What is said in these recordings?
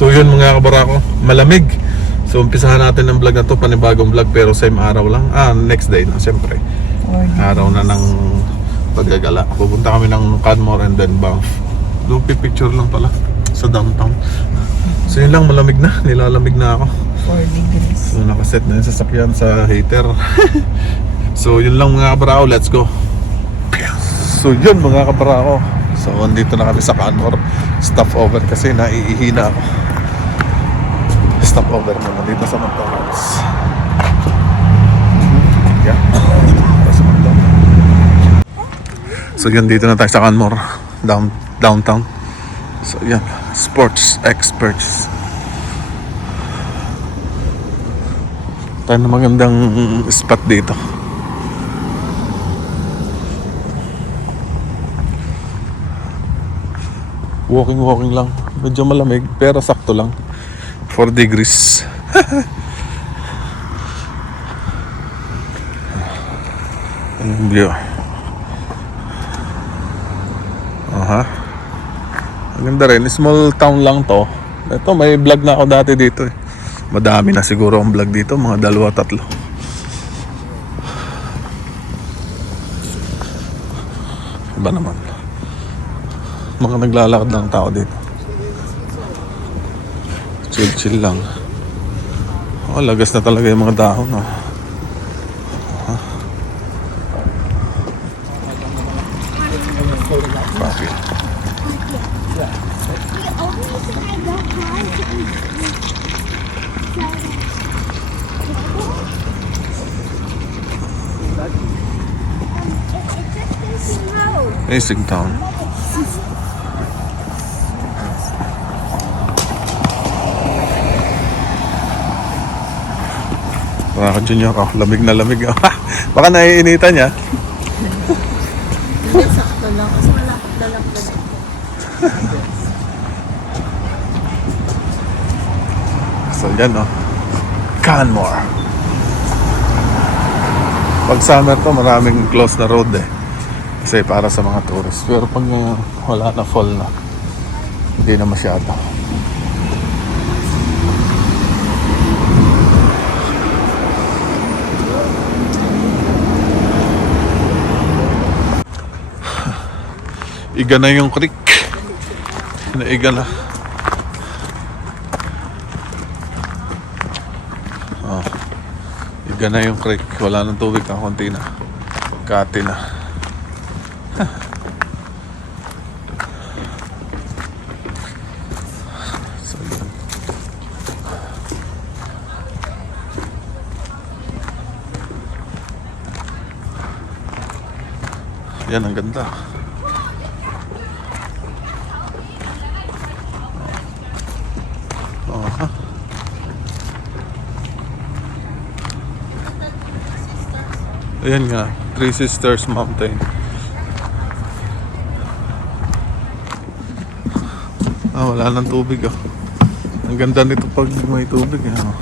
So yun mga kabarako, malamig. So umpisahan natin ang vlog na to, panibagong vlog pero same araw lang. Next day na siyempre. Araw na ng paggagala. Pupunta kami ng Canmore and then Banff. Doon picture lang pala sa downtown. So yun lang, malamig na, nilalamig na ako. 4 degrees. So nakaset na yung sasakyan sa heater. So yun lang mga kabarako, let's go. So yun mga kabarako. So andito na kami sa Canmore. Stop over kasi naiihina ako. Stop over muna dito sa McDonald's. Yeah. Sa McDonald's. So yun, dito na tayo sa Canmore downtown. So yan, sports experts. Tayo na magandang spot dito. Walking lang. Medyo malamig pero sakto lang. 4 degrees. Ang view. Aha. Ang ganda rin. Small town lang to. Ito, may vlog na ako dati dito eh. Madami na siguro ang vlog dito. Mga 2-3. Iba naman. Mga naglalakad lang tao dito. Chill lang. Oh, lagas na talaga yung mga dahon. Oh. Bakit? Racing town. Baka Junior ako, lamig na lamig. Baka naiinitan niya. Hindi, sakto lang. Kasi malapit na lang po. So yan oh. Canmore. Pag summer to, maraming close na road eh. Kasi para sa mga tourist. Pero pag wala na, fall na, hindi na masyado. Iga na yung creek. Naiga na. Oh. Iga na yung creek. Wala nang tubig ang konti na. Kati na. So, yan ang ganda. Ayan nga, Three Sisters Mountain. Wala nang tubig oh. Ang ganda nito pag may tubig oh.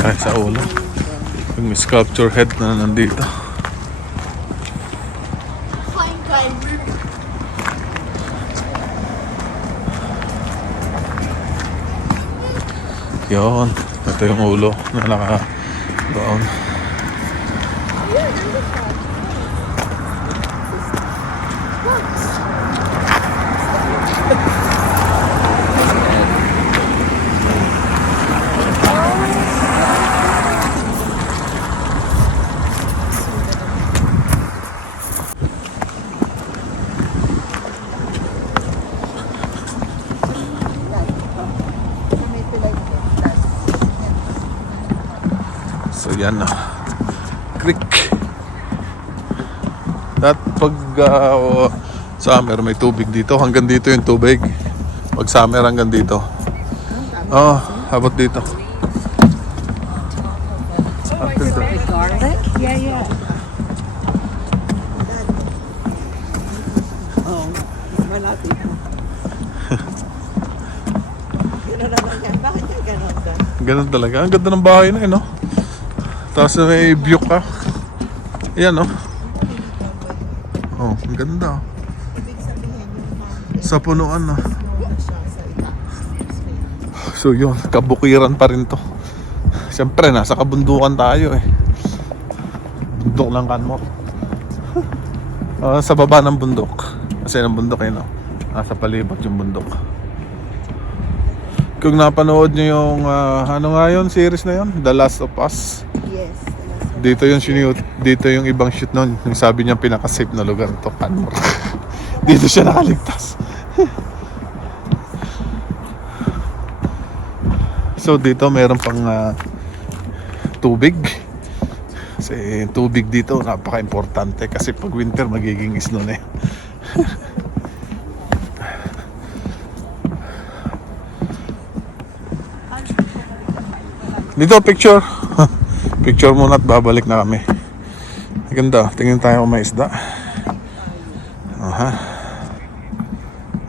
Kahit sa ulo. Pag may sculpture head na nandito. Yun, ito yung ulo na naka-down. So yan na creek. At pag summer may tubig dito. Hanggang dito yung tubig. Pag summer hanggang dito. Habot dito. Garlic? Yeah. Oh, malapit. Gano'n naman yan. Bakit yan gano'n doon? Ganun talaga. Ang ganda ng bahay na no? Tapos may view ka. Ayan Ang ganda. Ibig sabihin yung mountain Sa punuan na. na siya sa itaas. So yun, kabukiran pa rin to. Siyempre, nasa kabundukan tayo eh. Bundok ng Canmore. Sa baba ng bundok. Kasi ng bundok eh, no? Nasa palibot yung bundok. Kung napanood nyo yung, ano nga yun, series na yun? The Last of Us. Yes. Dito yung shoot, dito yung ibang shoot nun. Yung sabi niya pinaka-safe na lugar to, Canmore. Dito siya nakaligtas. So dito meron pang tubig. Kasi tubig dito napaka-importante kasi pag winter magiging snow na yun. Dito picture. Picture muna at babalik na kami. Ganda, tingin tayo kung may isda. Aha.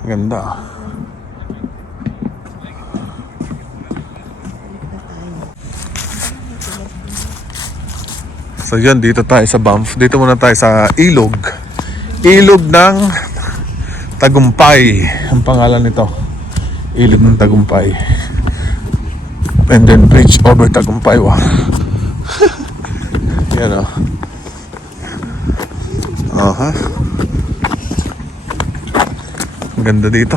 Ganda. So yan, dito tayo sa Banff. Dito muna tayo sa Ilog. Ilog ng Tagumpay. Ang pangalan nito. Ilog ng Tagumpay. And then bridge over Tagumpay. Wow. Yan o. Aha. Ang ganda dito.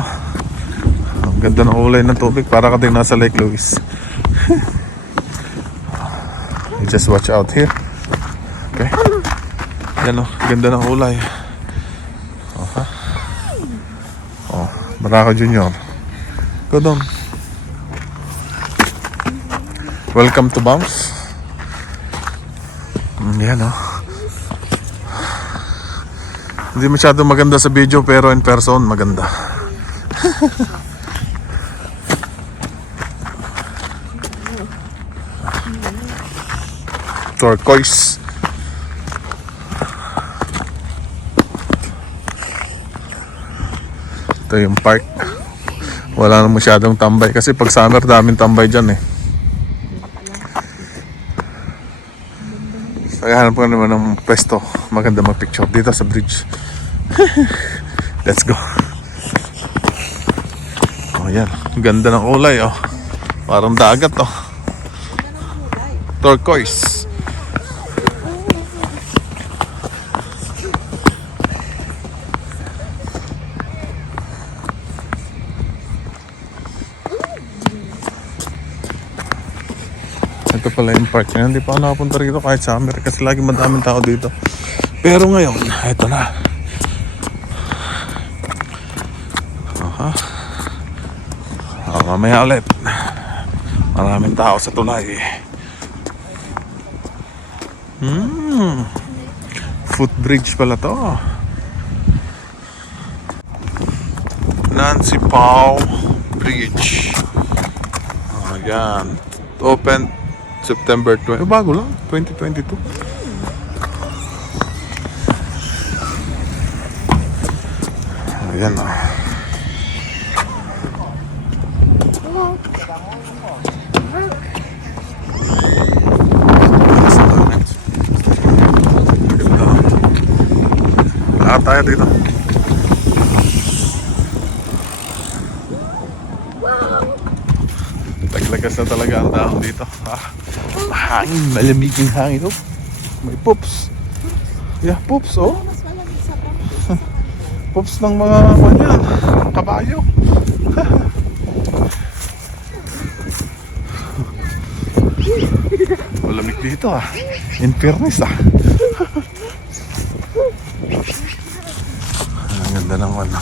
Ang ganda ng kulay ng tubig. Para ka din nasa Lake Louise. You just watch out here. Okay. Yan o, ganda ng kulay. Okay. Oh, Barako Junior. Go doon. Welcome to Banff. Yan o. Hindi masyado maganda sa video pero in person maganda. Turquoise. Ito yung park. Wala na masyadong tambay kasi pag summer daming tambay dyan eh. So hanap ko naman ng pwesto maganda mag-picture dito sa bridge. Let's go. Oh yan, ganda ng kulay oh. Parang dagat oh. Turquoise. Ito pala yung park niya. Hindi pa ako nakapunta rito kahit summer kasi lagi madaming tao dito. Pero ngayon, ito na. Aha. Mamaya ulit. Maraming tao sa tulay. Footbridge pala to. Nancy Powell Bridge. Ayan. Open September 20. Bago lang. 2022. Ayan o. Lahat tayo dito. Taglagas na talaga ang dahon dito. Hangin, malamig yung hangin. Oh, may poops. Yeah, poops oh. Poops ng mga kanyan, kabayo. Malamig dito ah. In fairness ah. Ang ganda ng ano.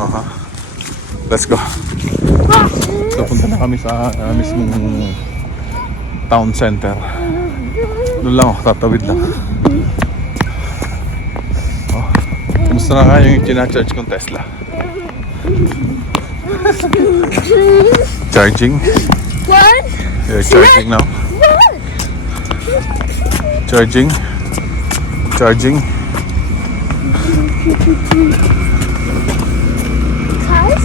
Aha. Let's go. So punta na kami sa mismong town center. Doon lang ako, tatawid lang. Oh, kumusta na nga yung kina-charge kong Tesla? Charging? What? You're charging now? Charging? Charging? Cars?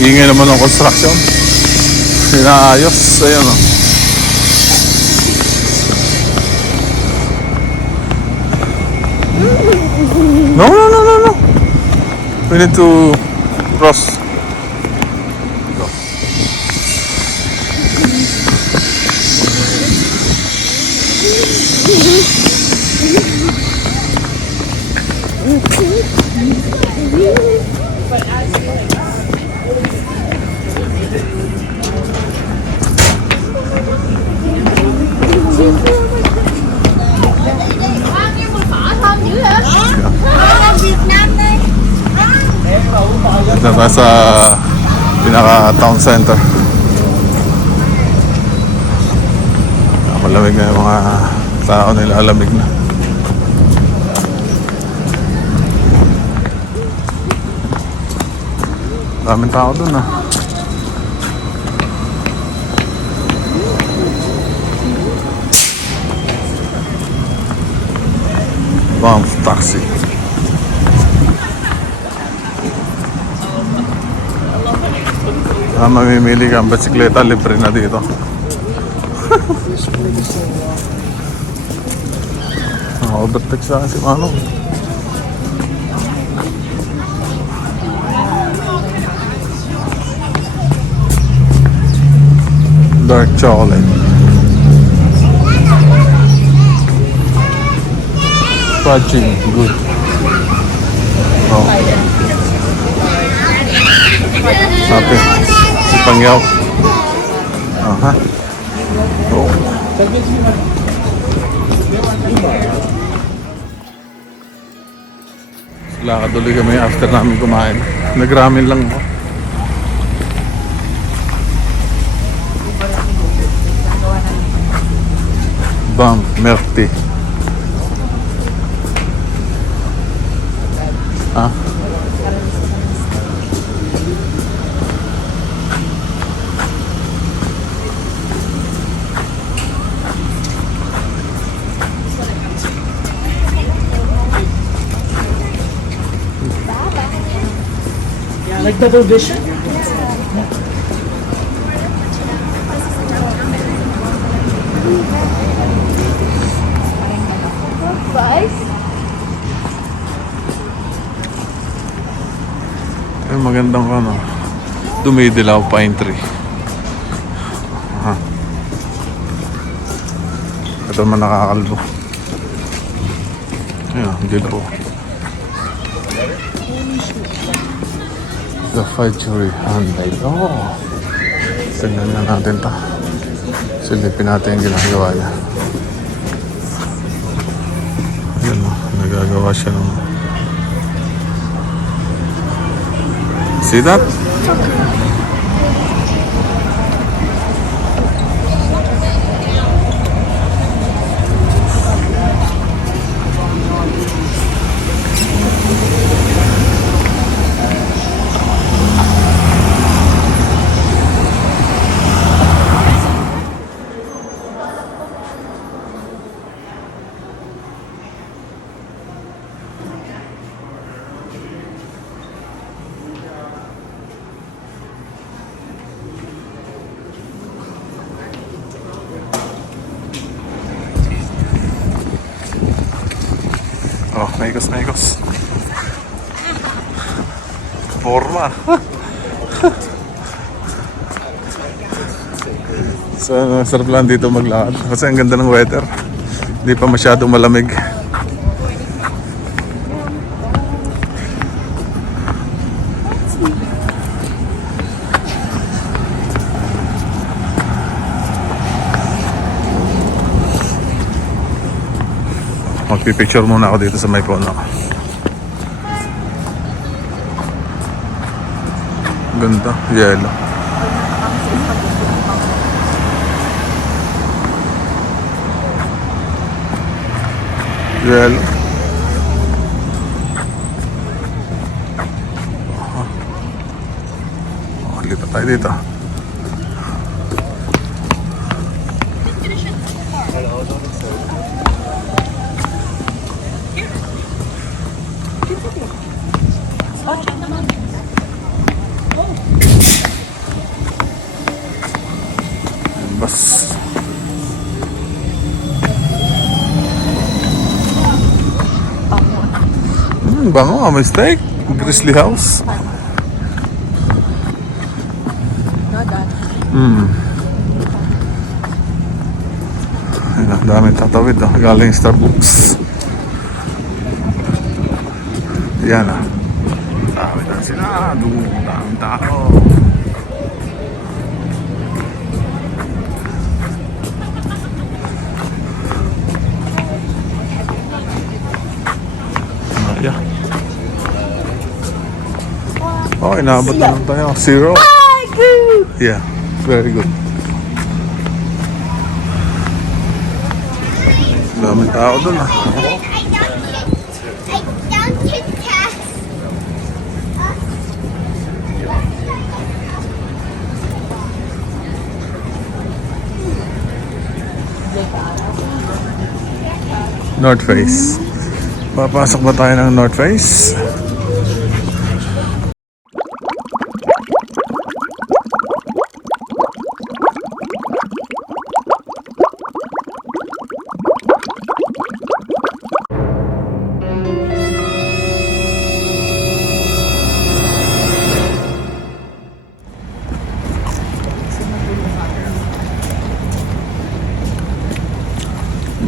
Ingay naman ng construction. Inaayos. Ayun o. No, no, no, no, no. We need to cross. Go. Dito na tayo sa pinaka-town center. Malamig na yung mga tao, nilalamig na. Daming tao dun ah. Banff taxi. Mamimili ka ang bisikleta, libre na dito. Overtake sa akin si Manong. Dark chocolate. Fudging, good. Oh. Happy. Pangyaw. Aha. Oh. Lakad ulit kami after namin kumain. Nagramin lang ako. Banff milk tea. Ah. Like double vision? Guys, Ay, magandang ano. Dumidilaw pine tree. Aha. Ito man nakakalbo. Ayan, dilaw. The Fudgery Handmade. Oh! Tignan na natin ito. Silipin natin yung ginagawa niya. Ayan o, nagagawa siya ng... See that? Oh, naikos. Forma. So, sarap lang dito maglakad. Kasi ang ganda ng weather. Hindi pa masyadong malamig. Magpipicture muna ako dito sa may puno. Ganda, yellow. Yellow. Oh, lipat tayo dito. bus. Bango, may steak. Grizzly House. Ayun, ang daming tatawid. Oh. Galing Starbucks. Yan ah. Tawid na sila. Dumang tao. Yeah. Oh, inaabot na lang tayo. 0. Yeah, very good. Daming tao dun ah. I don't get cats. North Face. Papasok ba tayo ng North Face?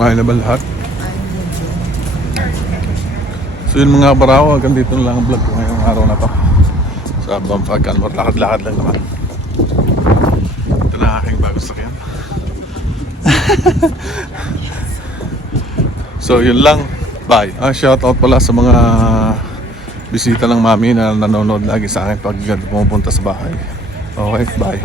Kumain na ba lahat? So yun mga baraw, hanggang dito na lang ang vlog ko ngayong araw na to. Sa Bampag Canmore, lakad-lakad lang naman. Ito na aking bagong sakyan. So yun lang, bye. Shoutout pala sa mga bisita ng mami na nanonood lagi sa akin pag pumunta sa bahay. Okay, bye.